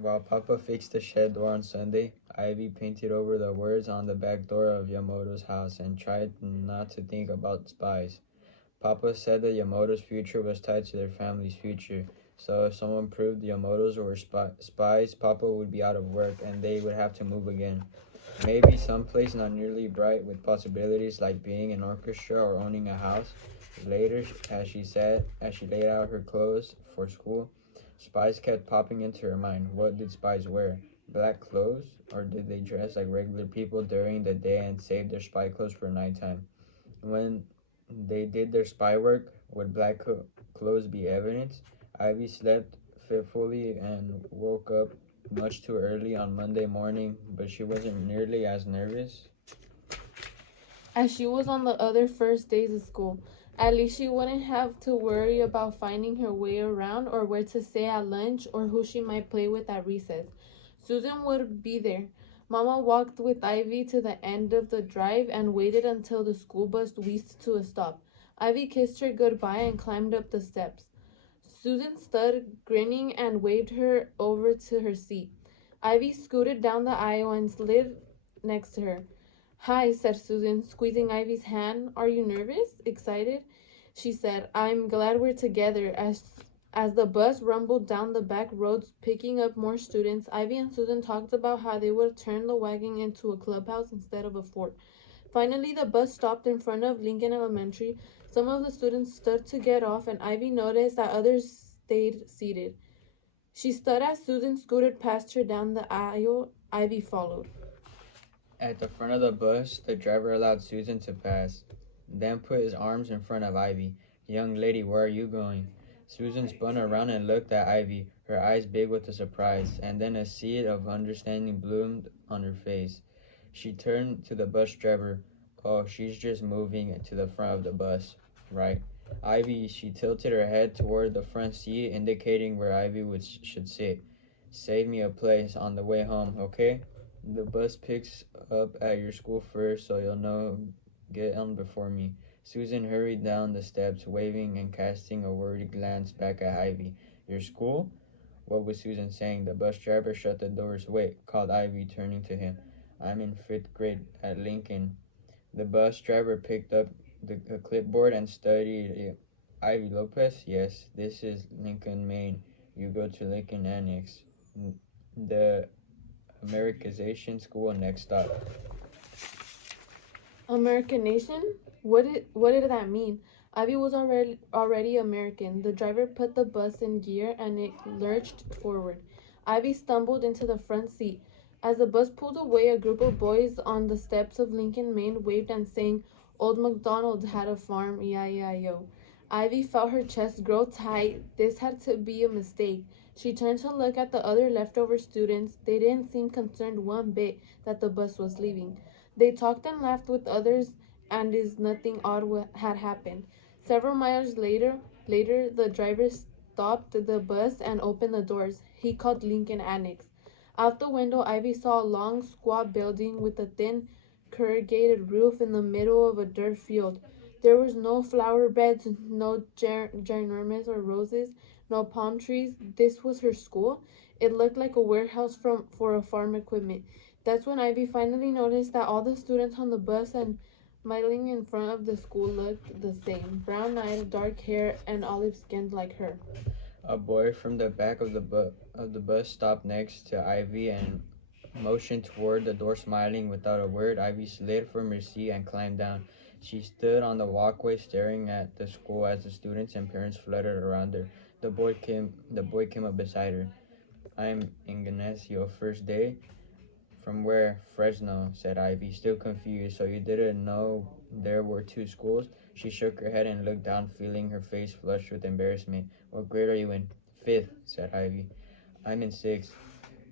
While Papa fixed the shed door on Sunday, Ivy painted over the words on the back door of Yamoto's house and tried not to think about spies. Papa said that Yamoto's future was tied to their family's future, so if someone proved Yamoto's were spies, Papa would be out of work and they would have to move again. Maybe someplace not nearly bright with possibilities like being an orchestra or owning a house. Later, as she laid out her clothes for school, spies kept popping into her mind. What did spies wear? Black clothes? Or did they dress like regular people during the day and save their spy clothes for nighttime? When they did their spy work, would clothes be evidence? Ivy slept fitfully and woke up much too early on Monday morning, but she wasn't nearly as nervous. As she was on the other first days of school. At least she wouldn't have to worry about finding her way around or where to stay at lunch or who she might play with at recess. Susan would be there. Mama walked with Ivy to the end of the drive and waited until the school bus whizzed to a stop. Ivy kissed her goodbye and climbed up the steps. Susan stood grinning and waved her over to her seat. Ivy scooted down the aisle and slid next to her. Hi, said Susan, squeezing Ivy's hand. Are you nervous? Excited? She said, I'm glad we're together. As the bus rumbled down the back roads, picking up more students, Ivy and Susan talked about how they would turn the wagon into a clubhouse instead of a fort. Finally, the bus stopped in front of Lincoln Elementary. Some of the students stood to get off, and Ivy noticed that others stayed seated. She stood as Susan scooted past her down the aisle. Ivy followed. At the front of the bus, the driver allowed Susan to pass, then put his arms in front of Ivy. Young lady, where are you going? Susan spun around and looked at Ivy, her eyes big with surprise, and then a seed of understanding bloomed on her face. She turned to the bus driver. Oh, she's just moving to the front of the bus, right? Ivy, she tilted her head toward the front seat, indicating where Ivy should sit. Save me a place on the way home, okay? The bus picks up at your school first, so you'll know. Get on before me. Susan hurried down the steps, waving and casting a worried glance back at Ivy. Your school? What was Susan saying? The bus driver shut the doors. Wait, called Ivy, turning to him. I'm in fifth grade at Lincoln. The bus driver picked up the clipboard and studied it. Ivy Lopez? Yes, this is Lincoln, Maine. You go to Lincoln Annex. The Americanization School next stop. American Nation? What did that mean? Ivy was already American. The driver put the bus in gear and it lurched forward. Ivy stumbled into the front seat. As the bus pulled away, a group of boys on the steps of Lincoln, Maine waved and sang, Old MacDonald had a farm, E-I-E-I-O. Ivy felt her chest grow tight. This had to be a mistake. She turned to look at the other leftover students. They didn't seem concerned one bit that the bus was leaving. They talked and laughed with others, and as nothing odd had happened. Several miles later, the driver stopped the bus and opened the doors. He called Lincoln Annex. Out the window, Ivy saw a long, squat building with a thin, corrugated roof in the middle of a dirt field. There was no flower beds, no ginormous or roses, no palm trees. This was her school. It looked like a warehouse for a farm equipment. That's when Ivy finally noticed that all the students on the bus and miling in front of the school looked the same, brown-eyed, dark hair, and olive-skinned like her. A boy from the back of the bus stopped next to Ivy and motioned toward the door, smiling. Without a word, Ivy slid from her seat and climbed down. She stood on the walkway, staring at the school as the students and parents fluttered around her. The boy came up beside her. I'm Ignacio. First day. From where? Fresno, said Ivy, still confused. So you didn't know there were two schools? She shook her head and looked down, feeling her face flushed with embarrassment. What grade are you in? Fifth, said Ivy. I'm in sixth.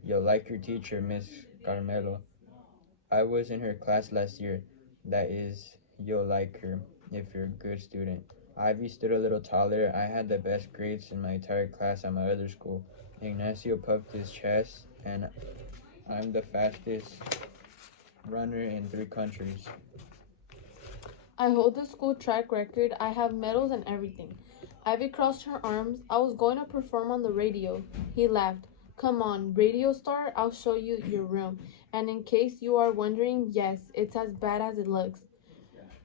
You'll like your teacher, Miss Carmelo. I was in her class last year. That is, you'll like her if you're a good student. Ivy stood a little taller. I had the best grades in my entire class at my other school. Ignacio puffed his chest, and I'm the fastest runner in 3 countries. I hold the school track record. I have medals and everything. Ivy crossed her arms. I was going to perform on the radio. He laughed. Come on, radio star, I'll show you your room. And in case you are wondering, yes, it's as bad as it looks.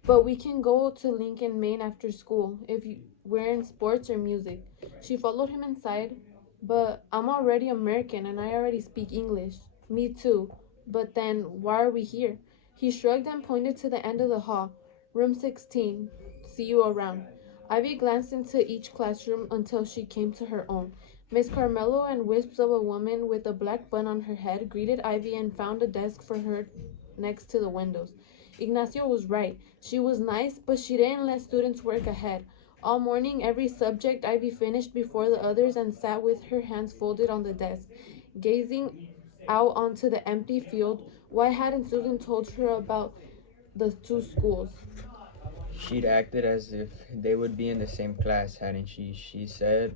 But we can go to Lincoln, Maine after school if we're in sports or music. She followed him inside. But I'm already American and I already speak English. Me too. But then why are we here? He shrugged and pointed to the end of the hall. Room 16. See you around. Ivy glanced into each classroom until she came to her own. Miss Carmelo and wisps of a woman with a black bun on her head greeted Ivy and found a desk for her next to the windows. Ignacio was right. She was nice, but she didn't let students work ahead. All morning, every subject Ivy finished before the others and sat with her hands folded on the desk, gazing out onto the empty field. Why hadn't Susan told her about the two schools? She'd acted as if they would be in the same class, hadn't she? She said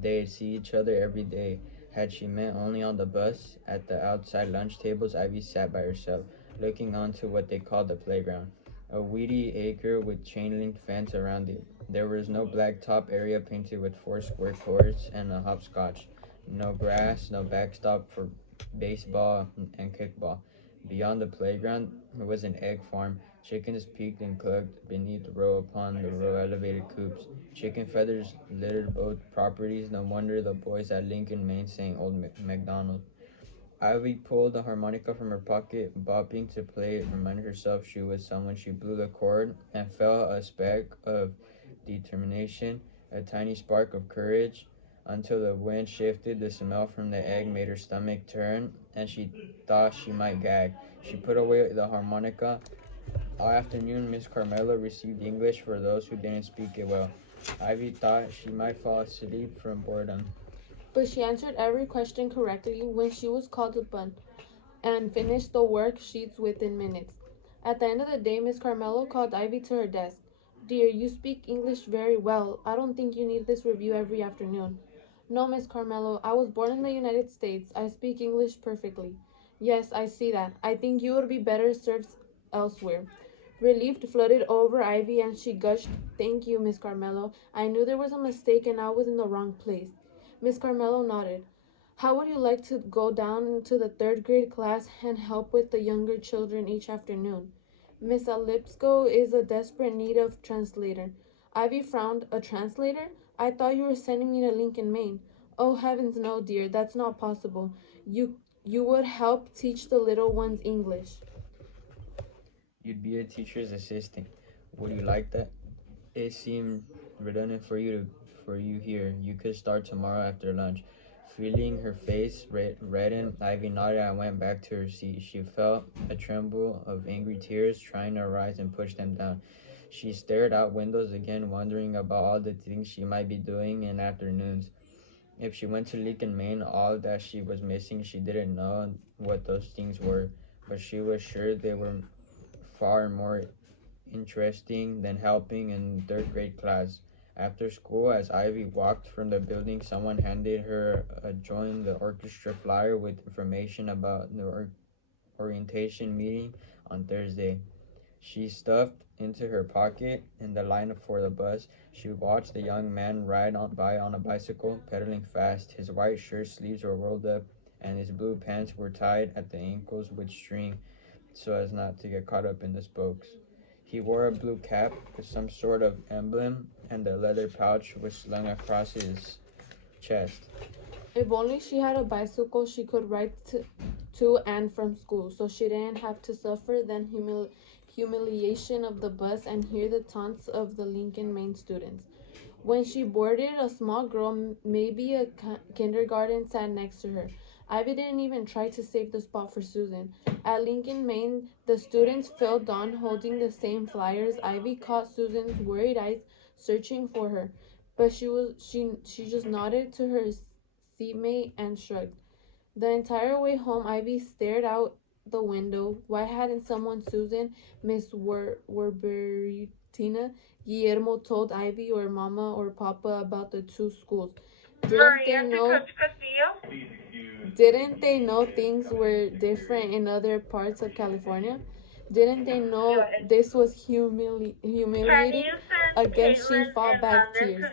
they'd see each other every day. Had she meant only on the bus? At the outside lunch tables, Ivy sat by herself, looking onto what they called the playground. A weedy acre with chain link fence around it. There was no blacktop area painted with 4 square courts and a hopscotch. No grass, no backstop for baseball and kickball. Beyond the playground was an egg farm. Chickens peeked and clucked beneath row upon the row elevated coops. Chicken feathers littered both properties. No wonder the boys at Lincoln, Maine sang Old MacDonald. Ivy pulled the harmonica from her pocket, bopping to play it, reminded herself she was someone. She blew the chord and felt a speck of determination, a tiny spark of courage, until the wind shifted. The smell from the egg made her stomach turn, and she thought she might gag. She put away the harmonica. All afternoon, Miss Carmelo received English for those who didn't speak it well. Ivy thought she might fall asleep from boredom. But she answered every question correctly when she was called upon and finished the worksheets within minutes. At the end of the day, Miss Carmelo called Ivy to her desk. Dear, you speak English very well. I don't think you need this review every afternoon. No, Miss Carmelo, I was born in the United States. I speak English perfectly. Yes, I see that. I think you would be better served elsewhere. Relief flooded over Ivy and she gushed, Thank you, Miss Carmelo. I knew there was a mistake and I was in the wrong place. Miss Carmelo nodded. How would you like to go down to the third grade class and help with the younger children each afternoon? Miss Alipsko is a desperate need of translator. Ivy frowned. A translator? I thought you were sending me to Lincoln, Maine. Oh heavens no, dear, that's not possible. You would help teach the little ones English. You'd be a teacher's assistant. Would you like that? It seemed redundant for you here. You could start tomorrow after lunch. Feeling her face redden, Ivy nodded and went back to her seat. She felt a tremble of angry tears trying to rise and push them down. She stared out windows again, wondering about all the things she might be doing in afternoons. If she went to Lincoln, Maine, all that she was missing, she didn't know what those things were, but she was sure they were far more interesting than helping in third grade class. After school, as Ivy walked from the building, someone handed her a join the orchestra flyer with information about the orientation meeting on Thursday. She stuffed into her pocket. In the line for the bus, she watched the young man ride by on a bicycle, pedaling fast. His white shirt sleeves were rolled up, and his blue pants were tied at the ankles with string so as not to get caught up in the spokes. He wore a blue cap with some sort of emblem, and a leather pouch was slung across his chest. If only she had a bicycle she could ride to and from school, so she didn't have to suffer the humiliation of the bus and hear the taunts of the Lincoln, Maine students. When she boarded, a small girl, maybe a kindergarten, sat next to her. Ivy didn't even try to save the spot for Susan. At Lincoln, Maine, the students filed on holding the same flyers. Ivy caught Susan's worried eyes searching for her, but she just nodded to her seatmate and shrugged. The entire way home, Ivy stared out the window. Why hadn't someone, Susan, Miss Werbertina, Guillermo told Ivy or Mama or Papa about the two schools? Didn't they know things were different in other parts of California? Didn't they know this was humiliating? Again, she fought back tears.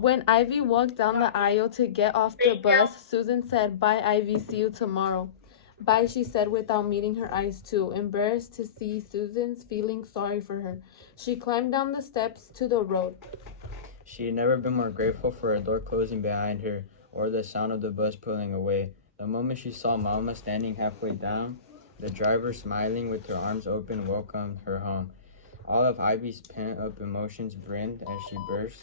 When Ivy walked down the aisle to get off the bus, Susan said, "Bye, Ivy. See you tomorrow." "Bye," she said without meeting her eyes too, embarrassed to see Susan's feeling sorry for her. She climbed down the steps to the road. She had never been more grateful for a door closing behind her or the sound of the bus pulling away. The moment she saw Mama standing halfway down, the driver smiling with her arms open welcomed her home. All of Ivy's pent-up emotions brimmed as she burst